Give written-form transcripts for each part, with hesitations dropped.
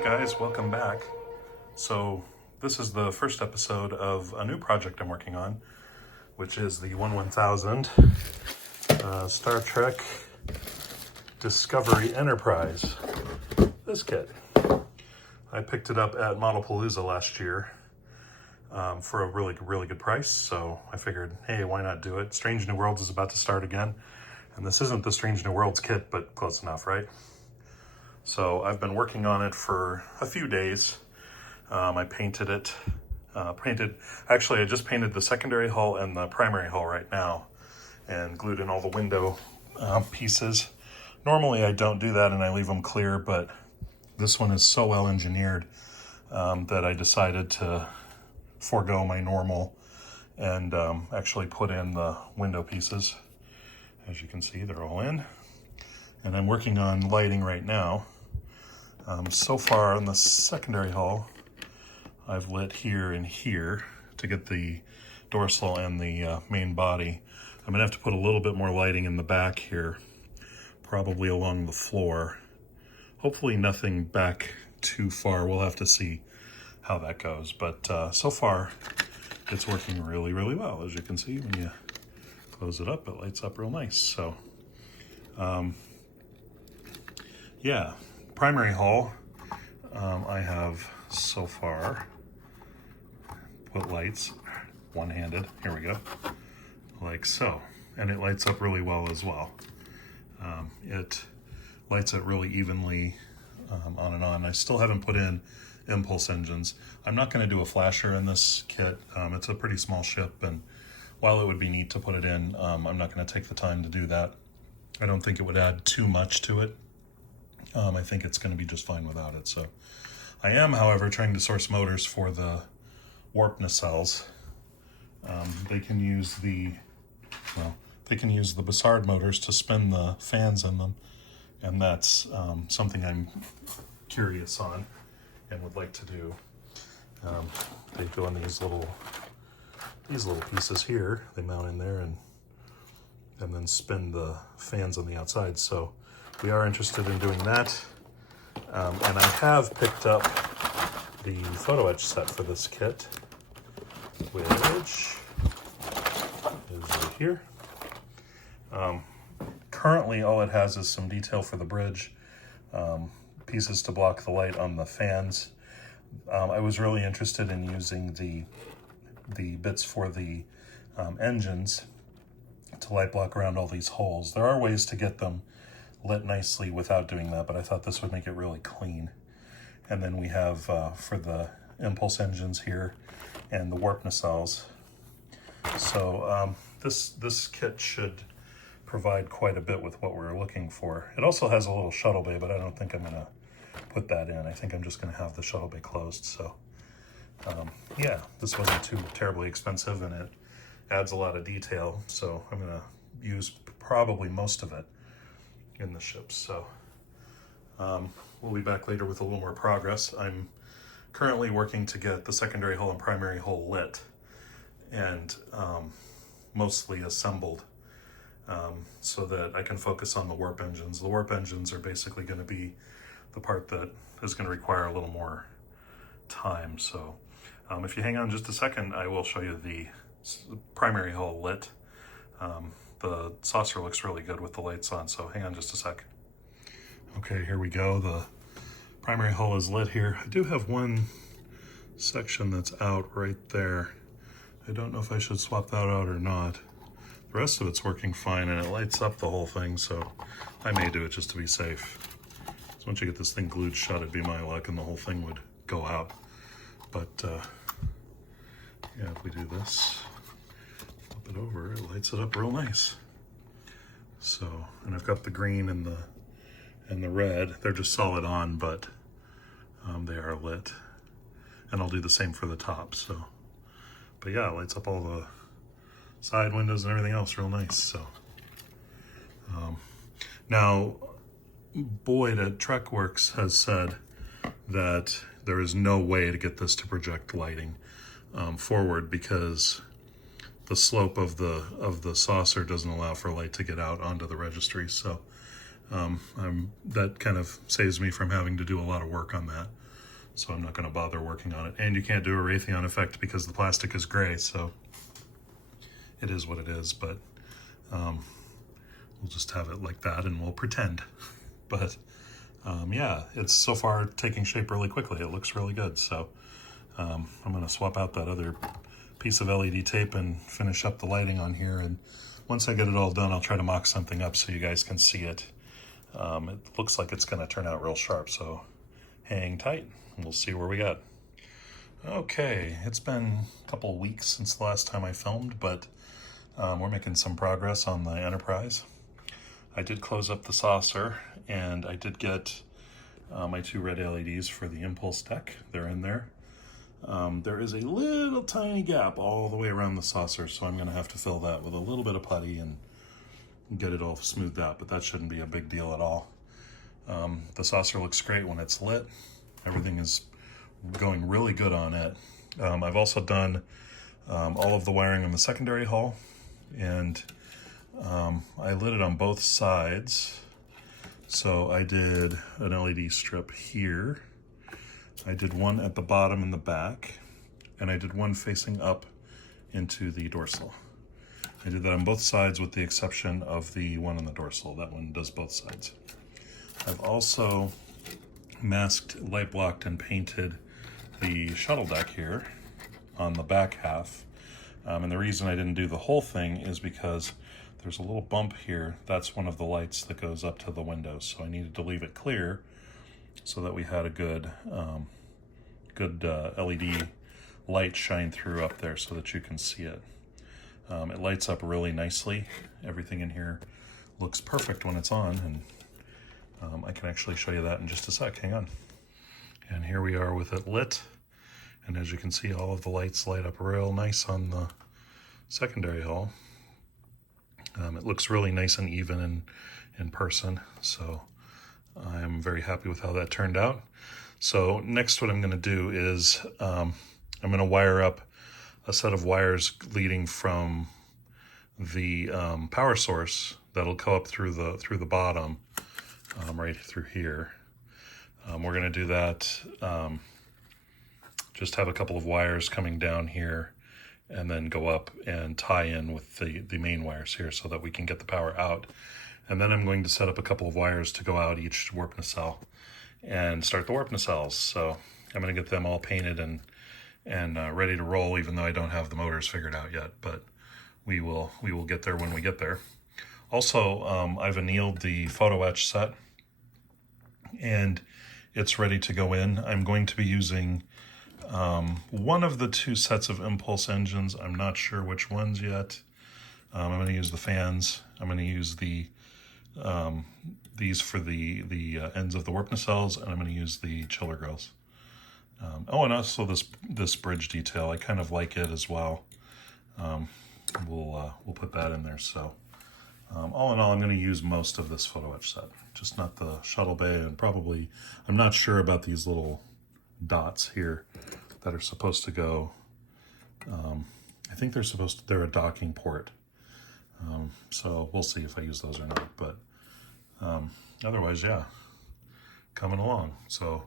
Hey guys, welcome back. So this is the first episode of a new project I'm working on, which is the 11000 Star Trek Discovery Enterprise. This kit. I picked it up at Modelpalooza last year for a really good price, so I figured, hey, why not do it? Strange New Worlds is about to start again, and this isn't the Strange New Worlds kit, but close enough, right? So I've been working on it for a few days. I painted it. Actually, I just painted the secondary hull and the primary hull right now and glued in all the window pieces. Normally I don't do that and I leave them clear, but this one is so well engineered that I decided to forego my normal and actually put in the window pieces. As you can see, they're all in. And I'm working on lighting right now. So far on the secondary hull, I've lit here and here to get the dorsal and the main body. I'm gonna have to put a little bit more lighting in the back here, probably along the floor. Hopefully nothing back too far. We'll have to see how that goes. But so far, it's working really well. As you can see, when you close it up, it lights up real nice. So, yeah, primary hull, I have so far put lights one-handed, here we go, like so, and it lights up really well as well. It lights it really evenly on and on. I still haven't put in impulse engines. I'm not going to do a flasher in this kit. It's a pretty small ship, and while it would be neat to put it in, I'm not going to take the time to do that. I don't think it would add too much to it. I think it's going to be just fine without it. So I am, however, trying to source motors for the warp nacelles. They can use the Bussard motors to spin the fans in them, and that's something I'm curious on and would like to do. They go on these little pieces here. They mount in there and then spin the fans on the outside. So we are interested in doing that. And I have picked up the photo etch set for this kit, which is right here. Currently, all it has is some detail for the bridge, pieces to block the light on the fans. I was really interested in using the bits for the engines to light block around all these holes. There are ways to get them lit nicely without doing that, but I thought this would make it really clean. And then we have for the impulse engines here and the warp nacelles. So this kit should provide quite a bit with what we're looking for. It also has a little shuttle bay, but I don't think I'm gonna put that in. I think I'm just gonna have the shuttle bay closed. So yeah, this wasn't too terribly expensive and it adds a lot of detail. So I'm gonna use probably most of it in the ship. So we'll be back later with a little more progress. I'm currently working to get the secondary hull and primary hull lit and mostly assembled so that I can focus on the warp engines. The warp engines are basically going to be the part that is going to require a little more time. So if you hang on just a second, I will show you the primary hull lit. The saucer looks really good with the lights on, so hang on just a sec. Okay, here we go. The primary hull is lit here. I do have one section that's out right there. I don't know if I should swap that out or not. The rest of it's working fine and it lights up the whole thing, so I may do it just to be safe. So once you get this thing glued shut, it'd be my luck and the whole thing would go out. But yeah, if we do this, it over, it lights it up real nice. So, and I've got the green and the red. They're just solid on, but they are lit. And I'll do the same for the top. So, but yeah, it lights up all the side windows and everything else real nice. So, now Boyd at TrekWorks has said that there is no way to get this to project lighting forward because the slope of the saucer doesn't allow for light to get out onto the registry. So that kind of saves me from having to do a lot of work on that. so I'm not going to bother working on it. And you can't do a Raytheon effect because the plastic is gray, so it is what it is, but we'll just have it like that and we'll pretend. But yeah, it's so far taking shape really quickly. It looks really good. So I'm going to swap out that other piece of LED tape and finish up the lighting on here. And once I get it all done, I'll try to mock something up so you guys can see it. It looks like it's going to turn out real sharp, so hang tight and we'll see where we got. Okay, it's been a couple weeks since the last time I filmed, but we're making some progress on the Enterprise. I did close up the saucer, and I did get my 2 red LEDs for the impulse deck. They're in there. There is a little tiny gap all the way around the saucer, so I'm going to have to fill that with a little bit of putty and get it all smoothed out, but that shouldn't be a big deal at all. The saucer looks great when it's lit. Everything is going really good on it. I've also done all of the wiring on the secondary hull, and I lit it on both sides. So I did an LED strip here. I did one at the bottom in the back, and I did one facing up into the dorsal. I did that on both sides with the exception of the one on the dorsal. That one does both sides. I've also masked, light blocked, and painted the shuttle deck here on the back half. And the reason I didn't do the whole thing is because there's a little bump here. That's one of the lights that goes up to the windows. So I needed to leave it clear so that we had a good LED light shine through up there so that you can see it. It lights up really nicely. Everything in here looks perfect when it's on, and I can actually show you that in just a sec. Hang on. And here we are with it lit. And as you can see, all of the lights light up real nice on the secondary hull. It looks really nice and even in person, so I'm very happy with how that turned out. So next what I'm going to do is I'm going to wire up a set of wires leading from the power source that'll go up through the bottom, right through here. We're going to do that, just have a couple of wires coming down here and then go up and tie in with the main wires here so that we can get the power out. And then I'm going to set up a couple of wires to go out each warp nacelle and start the warp nacelles. So I'm going to get them all painted and ready to roll, even though I don't have the motors figured out yet, but we will get there when we get there. Also, I've annealed the photo etch set and it's ready to go in. I'm going to be using one of the 2 sets of impulse engines. I'm not sure which ones yet. I'm going to use the fans. I'm going to use these for the ends of the warp nacelles, and I'm going to use the chiller grills. Oh, and also this bridge detail. I kind of like it as well. We'll put that in there. So all in all, I'm going to use most of this photo etch set, just not the shuttle bay, and probably I'm not sure about these little dots here that are supposed to go. I think they're a docking port. So we'll see if I use those or not, but otherwise, yeah, coming along. So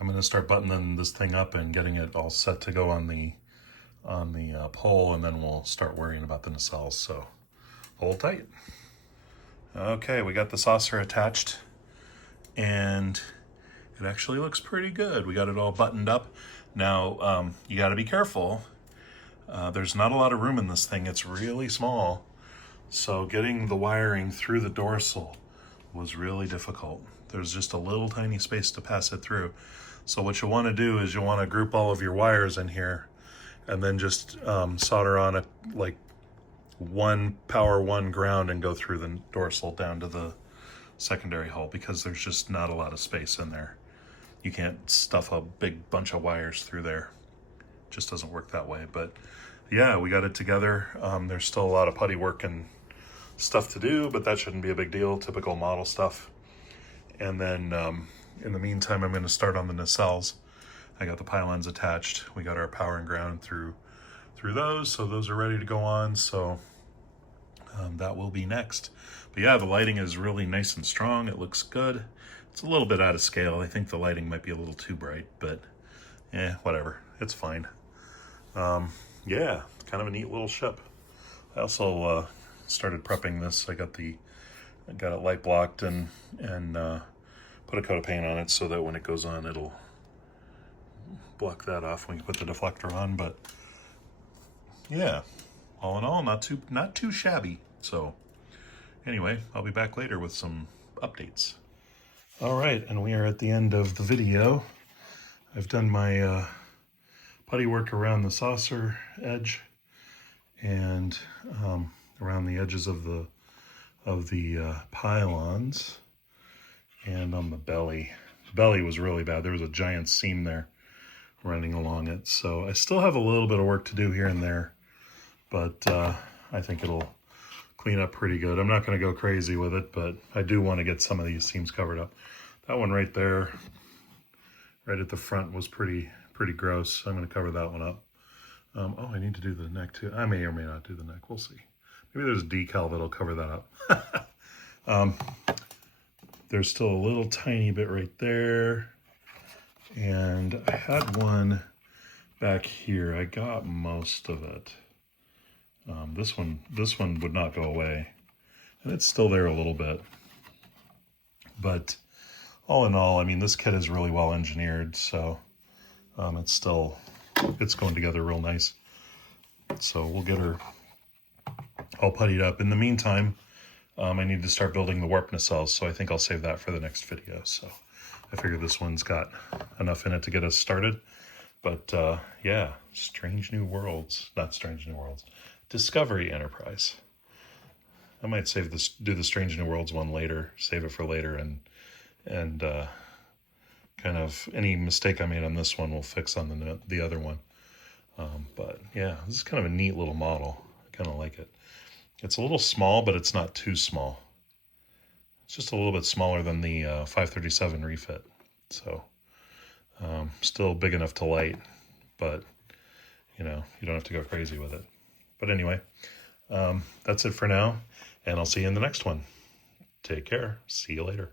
I'm going to start buttoning this thing up and getting it all set to go on the pole, and then we'll start worrying about the nacelles. So hold tight. Okay, we got the saucer attached, and it actually looks pretty good. We got it all buttoned up. Now, you got to be careful. There's not a lot of room in this thing. It's really small. So getting the wiring through the dorsal was really difficult. There's just a little tiny space to pass it through. So what you want to do is you want to group all of your wires in here and then just solder on like 1 power, 1 ground, and go through the dorsal down to the secondary hull, because there's just not a lot of space in there. You can't stuff a big bunch of wires through there. It just doesn't work that way. But yeah, we got it together. There's still a lot of putty work and stuff to do, but that shouldn't be a big deal. Typical model stuff. And then in the meantime, I'm going to start on the nacelles. I got the pylons attached. We got our power and ground through those, so those are ready to go on. So that will be next. But yeah, the lighting is really nice and strong. It looks good. It's a little bit out of scale. I think the lighting might be a little too bright, but whatever. It's fine. Yeah, kind of a neat little ship. I also started prepping this. I got it light blocked and put a coat of paint on it so that when it goes on, it'll block that off when you put the deflector on. But yeah, all in all, not too shabby. So anyway, I'll be back later with some updates. All right, and we are at the end of the video. I've done my putty work around the saucer edge and around the edges of the pylons and on the belly. The belly was really bad. There was a giant seam there running along it. So I still have a little bit of work to do here and there, but I think it'll clean up pretty good. I'm not going to go crazy with it, but I do want to get some of these seams covered up. That one right there, right at the front, was pretty gross. I'm going to cover that one up. Oh, I need to do the neck too. I may or may not do the neck. We'll see. Maybe there's a decal that'll cover that up. There's still a little tiny bit right there. And I had one back here. I got most of it. This one would not go away. And it's still there a little bit. But all in all, I mean, this kit is really well engineered, so it's going together real nice. So we'll get her all puttied up. In the meantime, I need to start building the warp nacelles, so I think I'll save that for the next video. So I figure this one's got enough in it to get us started. But yeah, Strange New Worlds, not Strange New Worlds, Discovery Enterprise. I might do the Strange New Worlds one later, save it for later, and kind of any mistake I made on this one we'll fix on the other one. But yeah, this is kind of a neat little model. I kind of like it. It's a little small, but it's not too small. It's just a little bit smaller than the 537 refit. So still big enough to light, but you know, you don't have to go crazy with it. But anyway, that's it for now, and I'll see you in the next one. Take care. See you later.